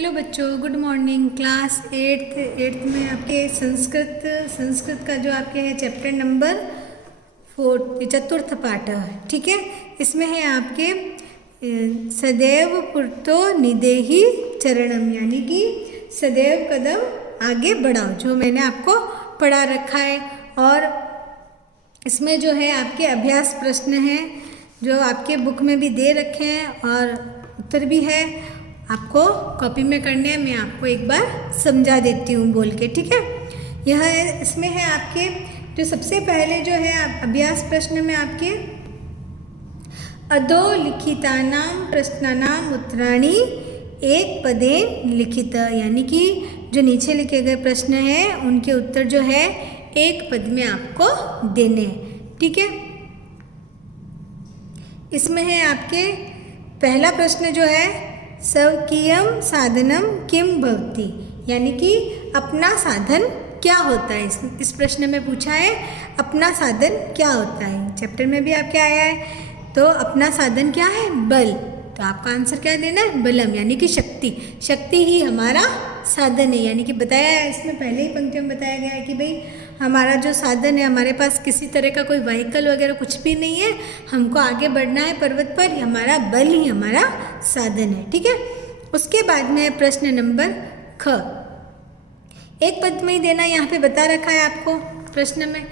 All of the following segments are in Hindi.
हेलो बच्चों, गुड मॉर्निंग। क्लास एट्थ में आपके संस्कृत का जो आपके है चैप्टर नंबर 4 चतुर्थ पाठ, ठीक है। इसमें है आपके सदैव पुरतो निदेहि चरणम, यानी कि सदैव कदम आगे बढ़ाओ, जो मैंने आपको पढ़ा रखा है। और इसमें जो है आपके अभ्यास प्रश्न हैं जो आपके बुक में भी दे रखे हैं और उत्तर भी है, आपको कॉपी में करने हैं। मैं आपको एक बार समझा देती हूँ बोल के, ठीक है। यह इसमें है आपके जो सबसे पहले जो है अभ्यास प्रश्न में आपके अधो लिखितानाम प्रश्नानाम उत्तराणि एक पदेन लिखित, यानी कि जो नीचे लिखे गए प्रश्न हैं उनके उत्तर जो है एक पद में आपको देने हैं, ठीक है। इसमें है आपके पहला प्रश्न जो है स्वकीयम साधनम किम भवति, यानी कि अपना साधन क्या होता है। इस प्रश्न में पूछा है अपना साधन क्या होता है, चैप्टर में भी आपके आया है। तो अपना साधन क्या है? बल। तो आपका आंसर क्या देना है? बलम, यानी कि शक्ति। शक्ति ही हमारा साधन है, यानी कि बताया है इसमें पहले ही पंक्ति में बताया गया है कि भाई हमारा जो साधन है, हमारे पास किसी तरह का कोई व्हीकल वगैरह कुछ भी नहीं है, हमको आगे बढ़ना है पर्वत पर, हमारा बल ही हमारा साधन है, ठीक है। उसके बाद में प्रश्न नंबर ख, एक पद में ही देना, यहाँ पे बता रखा है आपको प्रश्न में।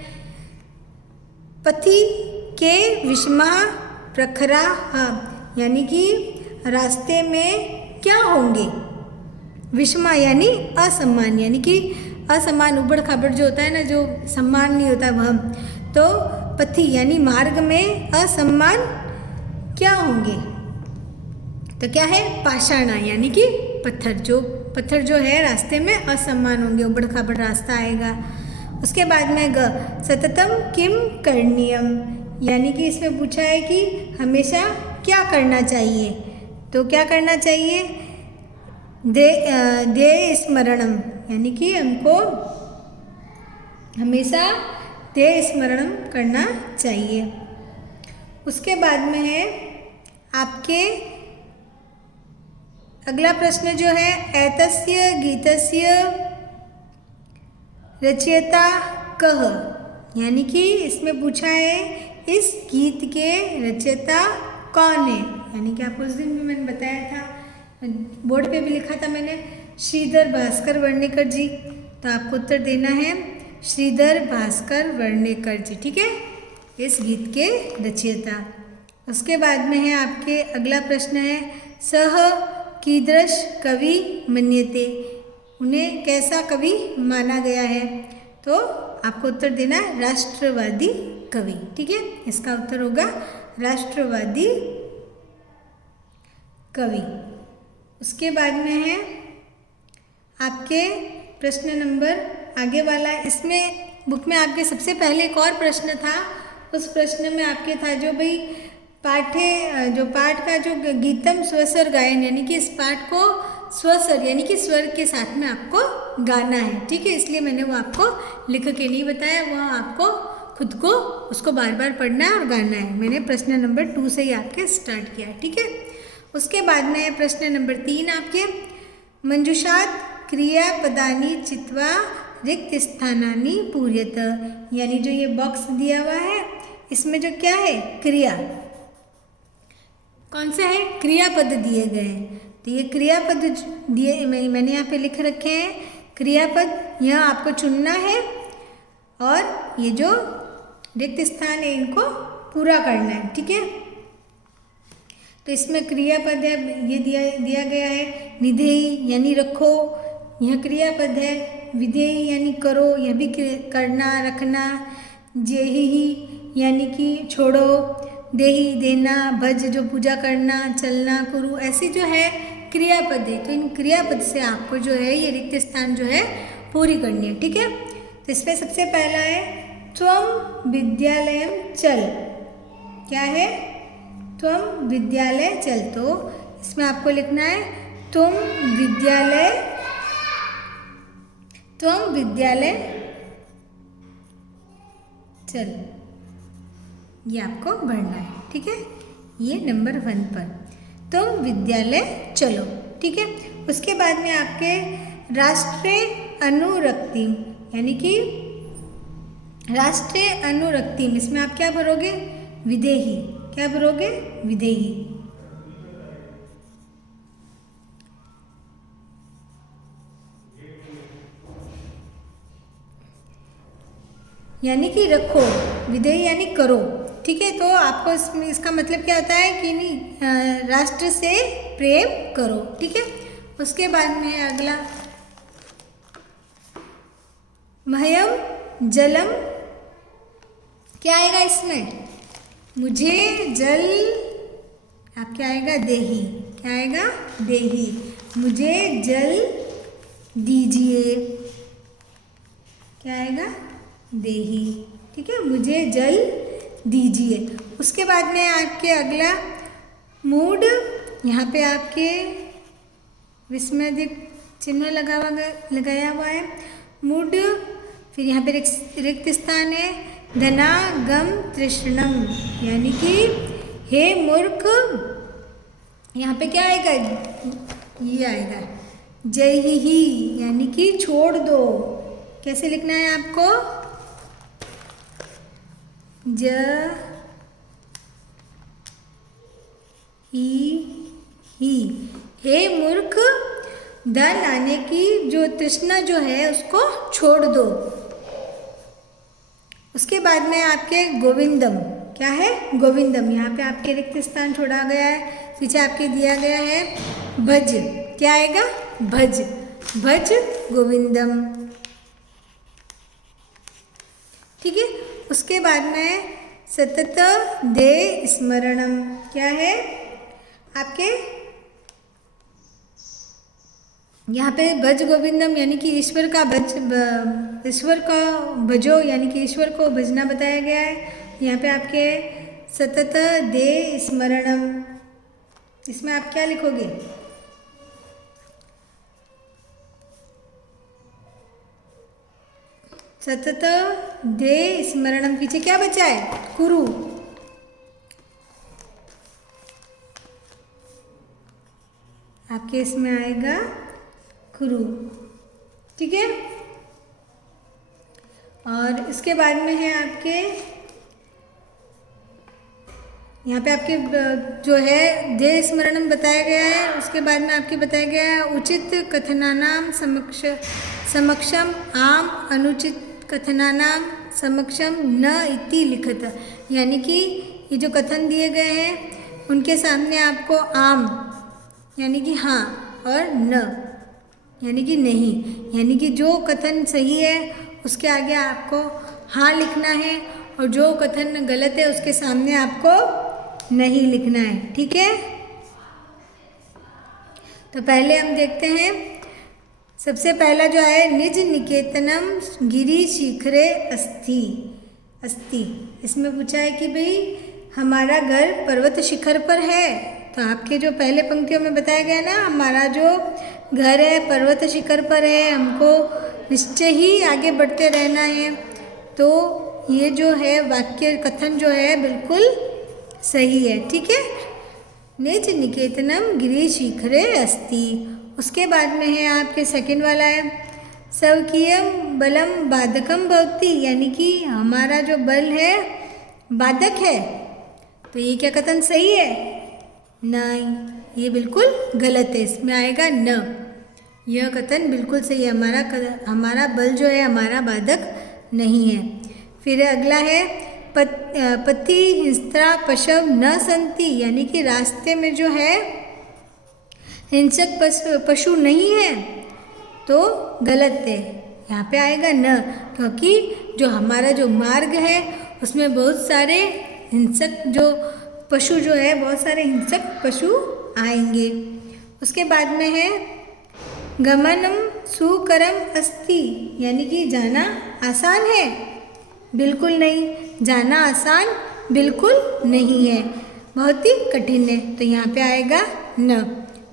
पथि के विषमा प्रखरा, यानी कि रास्ते में क्या होंगे? विषमा यानी असम्मान, यानी कि असमान उबड़ खाबड़ जो होता है ना, जो सम्मान नहीं होता वह। तो पथि यानी मार्ग में असम्मान क्या होंगे? तो क्या है? पाषाणा, यानी कि पत्थर जो है रास्ते में असम्मान होंगे, उबड़ खाबड़ रास्ता आएगा। उसके बाद में ग, सततम किम करणीयम, यानी कि इसमें पूछा है कि हमेशा क्या करना चाहिए। तो क्या करना चाहिए? दे स्मरणम, यानी कि हमको हमेशा दे स्मरणम करना चाहिए। उसके बाद में है आपके अगला प्रश्न जो है एतस्य गीतस्य रचयिता कः, यानी कि इसमें पूछा है इस गीत के रचयिता कौन है। यानी कि आपको उस दिन भी मैंने बताया था, बोर्ड पे भी लिखा था मैंने, श्रीधर भास्कर वर्णेकर जी। तो आपको उत्तर देना है श्रीधर भास्कर वर्णेकर जी, ठीक है, इस गीत के रचयिता। उसके बाद में है आपके अगला प्रश्न है सह कीदृश कवि मन्यते, उन्हें कैसा कवि माना गया है। तो आपको उत्तर देना है राष्ट्रवादी कवि, ठीक है। इसका उत्तर होगा राष्ट्रवादी कवि। उसके बाद में है आपके प्रश्न नंबर आगे वाला, इसमें बुक में आपके सबसे पहले एक और प्रश्न था। उस प्रश्न में आपके था जो भाई पाठ का जो गीतम स्वस्वर गायन, यानी कि इस पाठ को स्वस्वर यानी कि स्वर के साथ में आपको गाना है, ठीक है। इसलिए मैंने वो आपको लिख के नहीं बताया, वह आपको खुद को उसको बार बार पढ़ना है और गाना है। मैंने प्रश्न नंबर 2 से ही आपके स्टार्ट किया, ठीक है। उसके बाद में प्रश्न नंबर 3 आपके मंजुषात क्रियापदानी चित्वा रिक्त स्थानानि पूर्यत, यानी जो ये बॉक्स दिया हुआ है इसमें जो क्या है क्रिया, कौन सा है? क्रियापद दिए गए हैं। तो ये क्रियापद दिए मैंने यहाँ पे लिख रखे हैं क्रियापद, यह आपको चुनना है और ये जो रिक्त स्थान है इनको पूरा करना है, ठीक है। तो इसमें क्रियापद है, ये दिया गया है निधेयी यानी रखो, यह क्रियापद है। विधेयी यानी करो, यह भी करना रखना। जेहि यानी कि छोड़ो, देही देना, भज जो पूजा करना, चलना, कुरु, ऐसी जो है क्रियापद है। तो इन क्रियापद से आपको जो है ये रिक्त स्थान जो है पूरी करनी है, ठीक है। तो इसमें सबसे पहला है त्वम विद्यालयम चल, क्या है? त्वम विद्यालय चल। तो इसमें आपको लिखना है तुम विद्यालय चल, ये आपको भरना है, ठीक है। ये नंबर 1 पर तुम विद्यालय चलो, ठीक है। उसके बाद में आपके राष्ट्रीय अनुरक्ति यानी कि राष्ट्रीय अनुरक्ति, इसमें आप क्या भरोगे? विदेही। क्या भरोगे? विदेही। यानी कि रखो, विदेही यानी करो। ठीक है, तो आपको इसका मतलब क्या होता है कि नहीं, राष्ट्र से प्रेम करो। ठीक है, उसके बाद में है अगला मह्यम जलम। क्या आएगा इसमें? मुझे जल, आप क्या आएगा? देही। क्या आएगा? देही। मुझे जल दीजिए। क्या आएगा? देही। ठीक है, मुझे जल दीजिए। उसके बाद में आपके अगला मूड, यहाँ पे आपके विस्मय चिन्ह लगाया हुआ है मूड। फिर यहाँ पे रिक्त स्थान है धनागम तृष्णम, यानी कि हे मूर्ख। यहाँ पे क्या आएगा? ये आएगा जय ही, यानी कि छोड़ दो। कैसे लिखना है आपको? ज ही। हे मूर्ख, धन आने की जो तृष्णा जो है उसको छोड़ दो। उसके बाद में आपके गोविंदम। क्या है? गोविंदम। यहाँ पे आपके रिक्त स्थान छोड़ा गया है, पीछे आपके दिया गया है भज। क्या आएगा? भज। भज गोविंदम। ठीक है, उसके बाद में सतत दे स्मरणम। क्या है आपके? यहाँ पे भज गोविंदम यानी कि ईश्वर का भजो, यानी कि ईश्वर को भजना बताया गया है। यहाँ पे आपके सतत दे स्मरणम, इसमें आप क्या लिखोगे? सतत दे स्मरणम, पीछे क्या बचा है? कुरु। आपके इसमें आएगा कुरु। ठीक है, और इसके बाद में है आपके यहाँ पे आपके जो है दे स्मरणम बताया गया है। उसके बाद में आपके बताया गया है उचित कथनानाम समक्षम आम, अनुचित कथनानाम समक्षम न इति लिखत, यानी कि ये जो कथन दिए गए हैं उनके सामने आपको आम यानी कि हाँ और न यानी कि नहीं, यानी कि जो कथन सही है उसके आगे आपको हाँ लिखना है और जो कथन गलत है उसके सामने आपको नहीं लिखना है। ठीक है, तो पहले हम देखते हैं। सबसे पहला जो है निज निकेतनम गिरी शिखरे अस्ति। इसमें पूछा है कि भाई हमारा घर पर्वत शिखर पर है। तो आपके जो पहले पंक्तियों में बताया गया ना, हमारा जो घर है पर्वत शिखर पर है, हमको निश्चय ही आगे बढ़ते रहना है। तो ये जो है वाक्य कथन जो है बिल्कुल सही है। ठीक है, निज निकेतनम गिरी शिखरे अस्ति। उसके बाद में है आपके सेकंड वाला है स्वकीयम बलम बाधकम भवति, यानी कि हमारा जो बल है बाधक है। तो ये क्या कथन सही है? नहीं, ये बिल्कुल गलत है, इसमें आएगा न। यह कथन बिल्कुल सही है, हमारा बल जो है हमारा बाधक नहीं है। फिर अगला है पति हिंस्रा पशव न संति, यानी कि रास्ते में जो है हिंसक पशु नहीं है, तो गलत है। यहाँ पे आएगा न, क्योंकि जो हमारा जो मार्ग है उसमें बहुत सारे हिंसक जो पशु जो है, बहुत सारे हिंसक पशु आएंगे। उसके बाद में है गमनम सुकरम अस्ति, यानी कि जाना आसान है। बिल्कुल नहीं, जाना आसान बिल्कुल नहीं है, बहुत ही कठिन है। तो यहाँ पे आएगा न।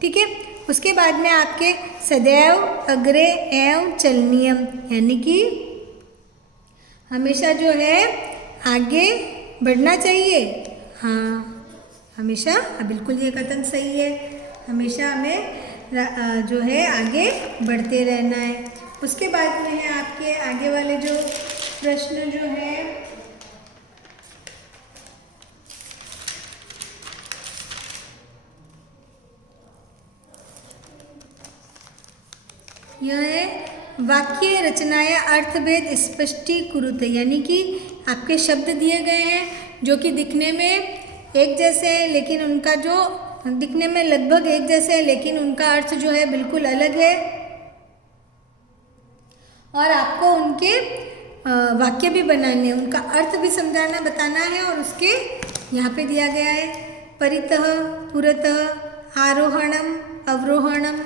ठीक है, उसके बाद में आपके सदैव अग्रे एवं चलनीयम, यानी कि हमेशा जो है आगे बढ़ना चाहिए। हाँ, हमेशा बिल्कुल ये कथन सही है, हमेशा हमें जो है आगे बढ़ते रहना है। उसके बाद में है आपके आगे वाले जो प्रश्न जो है यह है वाक्य रचनाया अर्थभेद स्पष्टीकृत, यानी कि आपके शब्द दिए गए हैं जो कि दिखने में एक जैसे हैं, लेकिन उनका जो दिखने में लगभग एक जैसे है लेकिन उनका अर्थ जो है बिल्कुल अलग है। और आपको उनके वाक्य भी बनाने हैं, उनका अर्थ भी समझाना बताना है। और उसके यहाँ पे दिया गया है परितः, पुरतः, आरोहणम, अवरोहणम,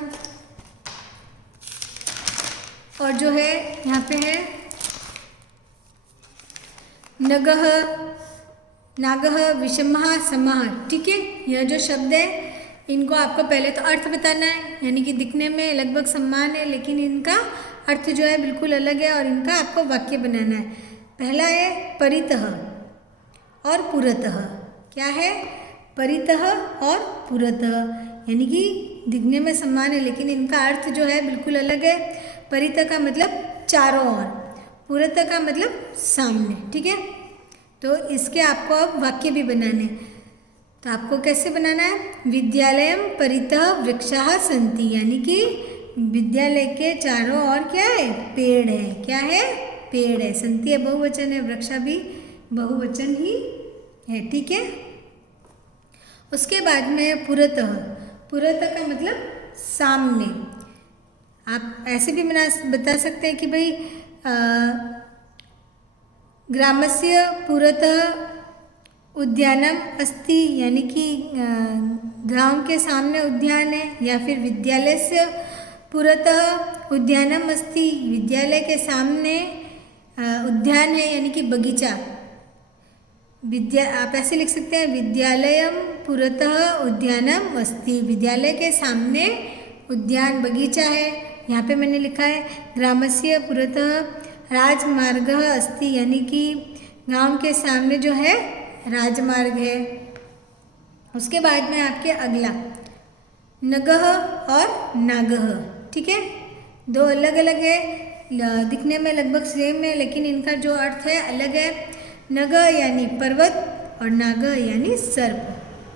और जो है यहाँ पे है नगह, नागह, विषमः, समः। ठीक है, यह जो शब्द है इनको आपको पहले तो अर्थ बताना है, यानी कि दिखने में लगभग समान है लेकिन इनका अर्थ जो है बिल्कुल अलग है और इनका आपको वाक्य बनाना है। पहला है परितः और पुरतः। क्या है? परितः और पुरतः, यानी कि दिखने में समान है लेकिन इनका अर्थ जो है बिल्कुल अलग है। परितः का मतलब चारों ओर, पुरतः का मतलब सामने। ठीक है, तो इसके आपको अब वाक्य भी बनाने। तो आपको कैसे बनाना है? विद्यालयम परितः वृक्षाः सन्ति, यानी कि विद्यालय के चारों ओर क्या है? पेड़ है। क्या है? पेड़ है। सन्ति है बहुवचन है, वृक्षा भी बहुवचन ही है। ठीक है, उसके बाद में पुरतः। पुरतः का मतलब सामने। आप ऐसे भी बता सकते हैं कि भाई ग्रामस्य पुरतः उद्यानम अस्ति, यानी कि गांव के सामने उद्यान है। या फिर विद्यालय से पुरतः उद्यानम अस्ति, विद्यालय के सामने उद्यान है यानी कि बगीचा। आप ऐसे लिख सकते हैं विद्यालयम पुरतः उद्यानम अस्ति, विद्यालय के सामने उद्यान बगीचा है। यहाँ पे मैंने लिखा है ग्रामस्य पुरतः राजमार्गः अस्ति, यानी कि गांव के सामने जो है राजमार्ग है। उसके बाद में आपके अगला नगह और नागह। ठीक है, दो अलग अलग है, दिखने में लगभग सेम है लेकिन इनका जो अर्थ है अलग है। नगह यानी पर्वत और नागह यानी सर्प,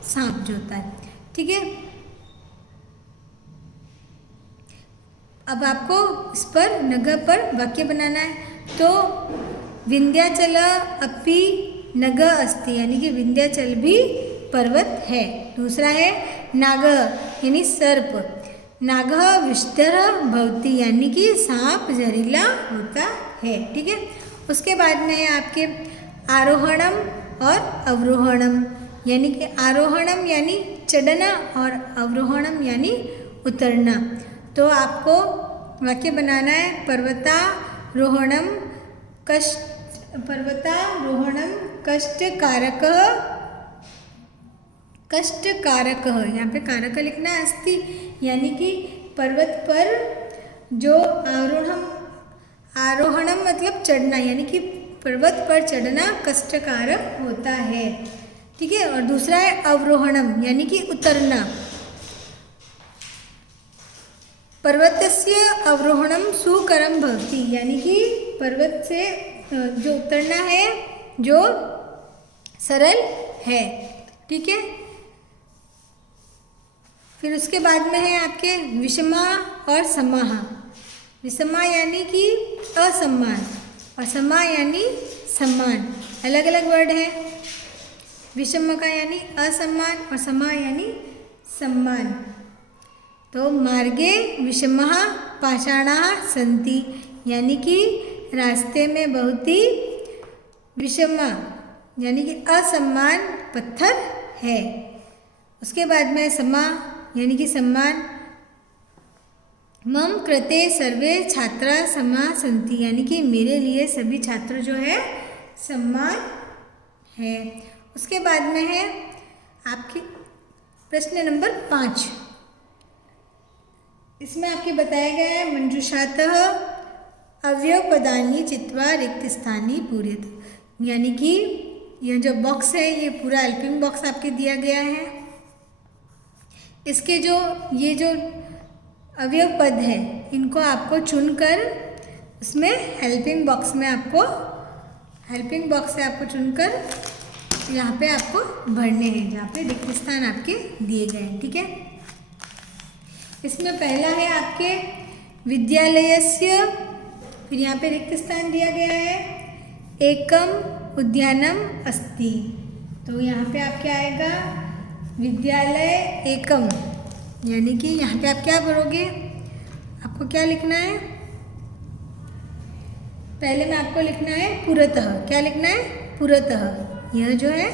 सांप जो होता है। ठीक है, अब आपको इस पर नगह पर वाक्य बनाना है। तो विंध्याचल अपि नगह अस्ति, यानी कि विंध्याचल भी पर्वत है। दूसरा है नागः यानी सर्प, नागः विषधरः भवति, यानी कि सांप जहरीला होता है। ठीक है, उसके बाद में है आपके आरोहणम और अवरोहणम, यानी कि आरोहणम यानी चढ़ना और अवरोहणम यानी उतरना। तो आपको वाक्य बनाना है पर्वतारोहणम कष्टकारकः, कष्टकारकः, यहाँ पे कारक लिखना है अस्ति, यानी कि पर्वत पर जो आरोहणम मतलब चढ़ना, यानी कि पर्वत पर चढ़ना कष्टकारक होता है। ठीक है, और दूसरा है अवरोहणम यानी कि उतरना। पर्वतस्य अवरोहणम सुकरम भवति, यानी कि पर्वत से जो उतरना है जो सरल है। ठीक है, फिर उसके बाद में है आपके विषमा और समाह। विषमा यानी कि असम्मान और समा यानी सम्मान, अलग अलग वर्ड है। विषम का यानी असम्मान और समा यानी सम्मान। तो मार्गे विषमः पाषाणाः सन्ति, यानी कि रास्ते में बहुत ही विषमा यानी कि असम्मान पत्थर है। उसके बाद में समा यानी कि सम्मान। मम कृते सर्वे छात्रा समा सन्ति, यानी कि मेरे लिए सभी छात्र जो है सम्मान है। उसके बाद में है आपके प्रश्न नंबर 5। इसमें आपके बताया गया है मंजूषातः अव्ययपदानि चित्वा रिक्त स्थानी पूर्यत, यानी कि यह जो बॉक्स है ये पूरा हेल्पिंग बॉक्स आपके दिया गया है। इसके जो ये जो अवयव पद है, इनको आपको चुनकर उसमें हेल्पिंग बॉक्स से आपको चुनकर यहाँ पे आपको भरने हैं, जहाँ पे रिक्त स्थान आपके दिए गए हैं। ठीक है, इसमें पहला है आपके विद्यालयस्य, फिर यहाँ पे रिक्त स्थान दिया गया है एकम उद्यानम अस्ति। तो यहाँ पे आपके आएगा विद्यालय एकम, यानी कि यहाँ पे आप क्या भरोगे, आपको क्या लिखना है, पहले में आपको लिखना है पुरतः। क्या लिखना है? पुरतः। यह जो है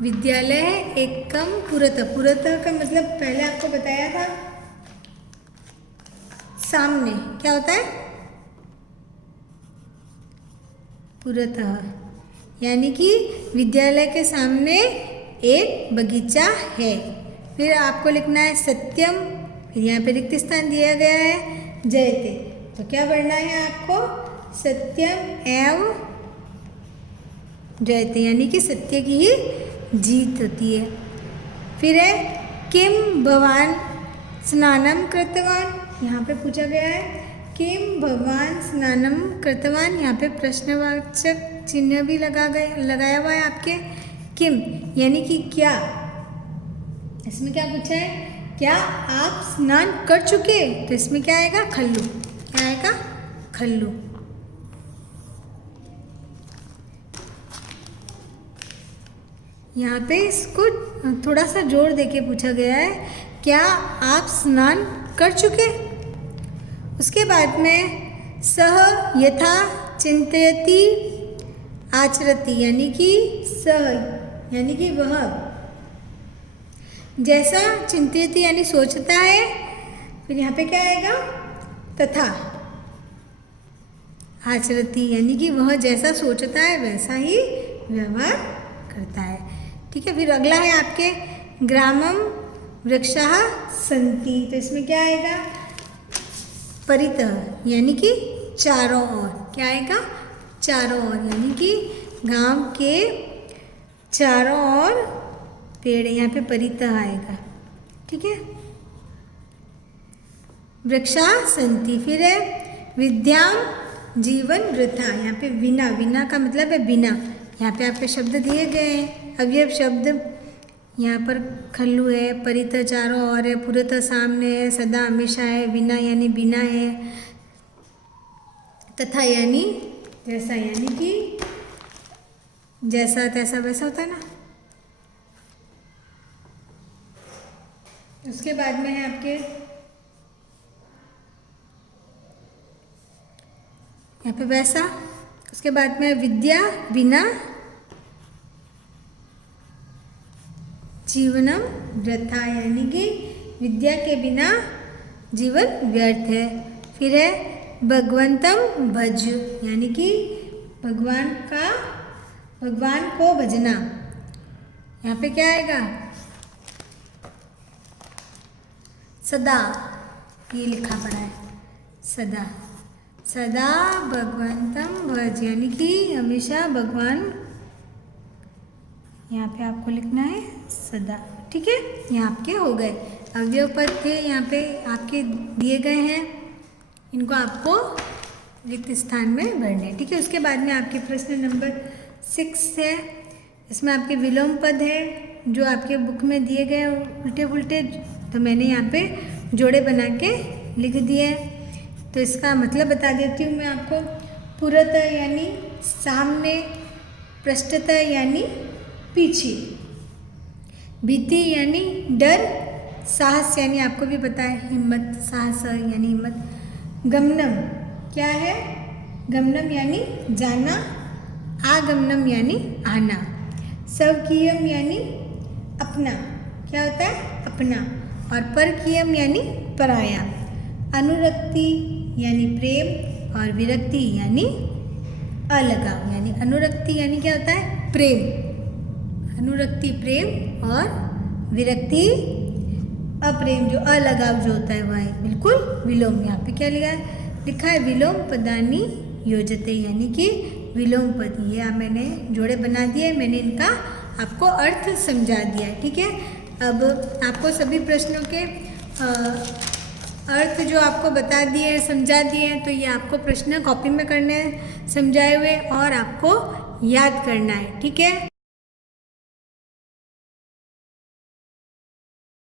विद्यालय है एकम पुरतः। पुरतः का मतलब पहले आपको बताया था सामने, क्या होता है? पुरतः, यानी कि विद्यालय के सामने एक बगीचा है। फिर आपको लिखना है सत्यम, फिर यहाँ पे रिक्त स्थान दिया गया है जयते। तो क्या पढ़ना है आपको? सत्यम एव जयते, यानी कि सत्य की ही जीत होती है। फिर है किम भवान स्नानम कृतवान, यहाँ पे पूछा गया है किम भवान स्नानम कृतवान। यहाँ पे प्रश्नवाचक चिन्ह भी लगाया हुआ है आपके। किम यानी कि क्या, इसमें क्या पूछा है? क्या आप स्नान कर चुके? तो इसमें क्या आएगा? खल्लू। क्या आएगा? खल्लू। यहाँ पे इसको थोड़ा सा जोर देके पूछा गया है, क्या आप स्नान कर चुके? उसके बाद में सह यथा चिंतयति आचरति, यानी कि सह यानी कि वह जैसा चिंतयति यानी सोचता है। फिर यहाँ पे क्या आएगा? तथा आचरति, यानी कि वह जैसा सोचता है वैसा ही व्यवहार करता है। ठीक है, फिर अगला है आपके ग्रामम वृक्षाः सन्ति। तो इसमें क्या आएगा? परितः, यानी कि चारों ओर। क्या आएगा? चारों ओर, यानी कि गांव के चारों ओर पेड़, यहाँ पे परितः आएगा। ठीक है, वृक्षाः सन्ति। फिर है विद्याम जीवन वृथा, यहाँ पे विना, विना का मतलब है बिना। यहाँ पे आपके शब्द दिए गए हैं, अवयव शब्द। यहाँ पर खल्लू है, परितः चारों ओर है, पुरतः सामने है, सदा हमेशा है, विना यानी बिना है, तथा यानी जैसा, यानी कि जैसा तैसा वैसा होता है ना। उसके बाद में है आपके यहाँ पे वैसा। उसके बाद में विद्या बिना जीवनम वृथा, यानी कि विद्या के बिना जीवन व्यर्थ है। फिर है भगवंतम भज, यानी कि भगवान को भजना। यहाँ पे क्या आएगा? सदा, ये लिखा पड़ा है सदा। सदा भगवंतम भज, यानी कि हमेशा भगवान, यहाँ पे आपको लिखना है सदा। ठीक है, यहाँ आपके हो गए अवयव पद थे, यहाँ पे आपके दिए गए हैं, इनको आपको रिक्त स्थान में भरने। ठीक है, उसके बाद में आपके प्रश्न नंबर 6 है। इसमें आपके विलोम पद है जो आपके बुक में दिए गए उल्टे पुल्टे, तो मैंने यहाँ पे जोड़े बना के लिख दिए। तो इसका मतलब बता देती हूँ मैं आपको। पुरतः यानी सामने, पृष्ठतः यानी पीछे, भीति यानी डर, साहस यानी आपको भी पता है हिम्मत, साहस यानी हिम्मत। गमनम क्या है? गमनम यानी जाना, आगमनम यानी आना। स्वकीयम यानी अपना, क्या होता है? अपना। और परकीयम यानी पराया। अनुरक्ति यानी प्रेम, और विरक्ति यानी अलगाव। यानी अनुरक्ति यानी क्या होता है? प्रेम। अनुरक्ति प्रेम और विरक्ति अप्रेम, जो अलगाव जो होता है वह है बिल्कुल विलोम। यहाँ पे क्या लिखा है? विलोम पदानी योजते, यानी कि विलोम पद। ये मैंने जोड़े बना दिए, मैंने इनका आपको अर्थ समझा दिया। ठीक है, अब आपको सभी प्रश्नों के अर्थ जो आपको बता दिए समझा दिए, तो ये आपको प्रश्न कॉपी में करने हैं समझाए हुए और आपको याद करना है। ठीक है,